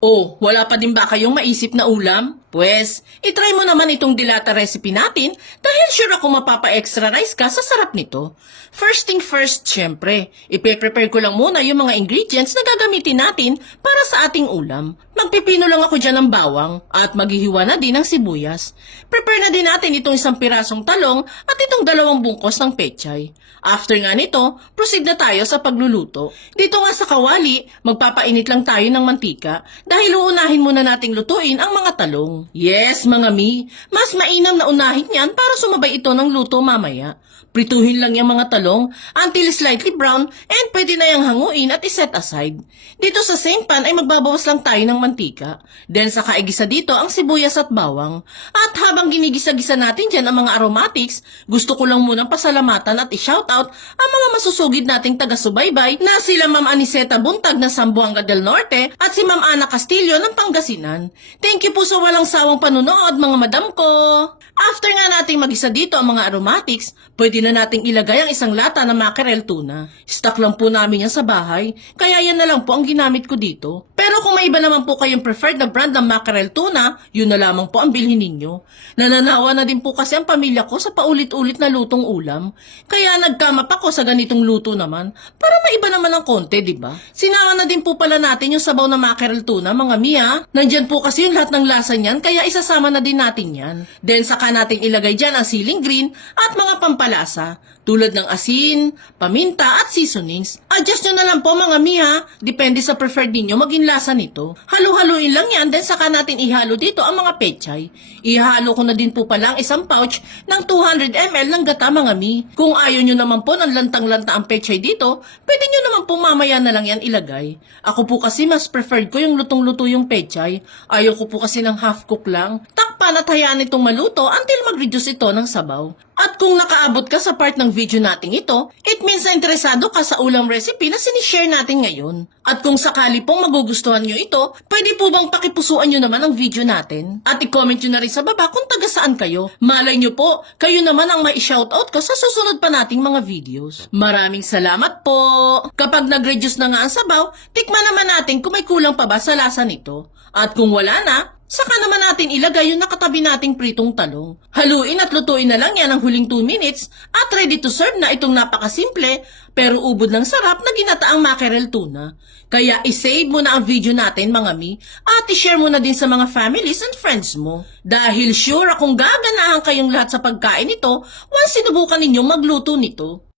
Oh, wala pa din ba kayong maisip na ulam? Pwes, itry mo naman itong dilata recipe natin dahil sure ako mapapa-extra rice ka sa sarap nito. First thing first, syempre, ipe-prepare ko lang muna yung mga ingredients na gagamitin natin para sa ating ulam. Magpipino lang ako dyan ng bawang at maghihiwa na din ng sibuyas. Prepare na din natin itong 1 pirasong talong at itong 2 bungkos ng pechay. After nga nito, proceed na tayo sa pagluluto. Dito nga sa kawali, magpapainit lang tayo ng mantika dahil uunahin muna nating lutuin ang mga talong. Yes, mga mi, mas mainam na unahin yan para sumabay ito ng luto mamaya. Prituhin lang yung mga talong until slightly brown and pwede na yung hanguin at iset aside. Dito sa same pan ay magbabawas lang tayo ng mantika. Then saka igisa dito ang sibuyas at bawang. At habang ginigisa-gisa natin dyan ang mga aromatics, gusto ko lang munang pasalamatan at i-shoutout ang mga masusugid nating taga-subaybay na sila Ma'am Aniseta Buntag ng Zamboanga del Norte at si Ma'am Ana Castillo ng Pangasinan. Thank you po sa walang sawang panunood mga madam ko. After nga nating magisa dito ang mga aromatics, pwede na nating ilagay ang 1 lata na mackerel tuna. Stock lang po namin yan sa bahay, kaya yan na lang po ang ginamit ko dito. Pero kung may iba naman po kayong preferred na brand ng mackerel tuna, yun na lamang po ang bilhin ninyo. Nananawa na din po kasi ang pamilya ko sa paulit-ulit na lutong ulam. Kaya nagkamap ako sa ganitong luto naman, para maiba naman ang konti, di ba? Sinama na din po pala natin yung sabaw na mackerel tuna, mga Mia. Nandyan po kasi yung lahat ng lasa niyan, kaya isasama na din natin yan. Then saka nating ilagay dyan ang siling green at mga pampalasa tulad ng asin, paminta at seasonings. Adjust nyo na lang po mga miha, depende sa preferred ninyo maging lasa nito. Halu-haluin lang yan, then saka natin ihalo dito ang mga pechay. Ihalo ko na din po pala ang 1 pouch ng 200 ml ng gata mga mi. Kung ayaw nyo naman po ng lantang-lanta ang pechay dito, pwede nyo naman po mamaya na lang yan ilagay. Ako po kasi mas preferred ko yung lutong-luto yung pechay. Ayaw ko po kasi ng half cook lang. Takpan at hayaan itong maluto until mag-reduce ito ng sabaw. At kung nakaabot ka sa part ng video natin ito, it means na interesado ka sa ulam recipe na sinishare natin ngayon. At kung sakali pong magugustuhan nyo ito, pwede po bang pakipusuan nyo naman ang video natin? At i-comment nyo na rin sa baba kung taga saan kayo. Malay nyo po, kayo naman ang mai-shoutout ko sa susunod pa nating mga videos. Maraming salamat po! Kapag nag-reduce na nga ang sabaw, tikman naman natin kung may kulang pa ba sa lasa nito. At kung wala na, saka naman natin ilagay yung nakatabi nating pritong talong. Haluin at lutuin na lang yan ng huling 2 minutes at ready to serve na itong napakasimple pero ubod ng sarap na ginataang mackerel tuna. Kaya isave mo na ang video natin mga mi at ishare mo na din sa mga families and friends mo. Dahil sure akong gaganahan kayong lahat sa pagkain nito once sinubukan ninyong magluto nito.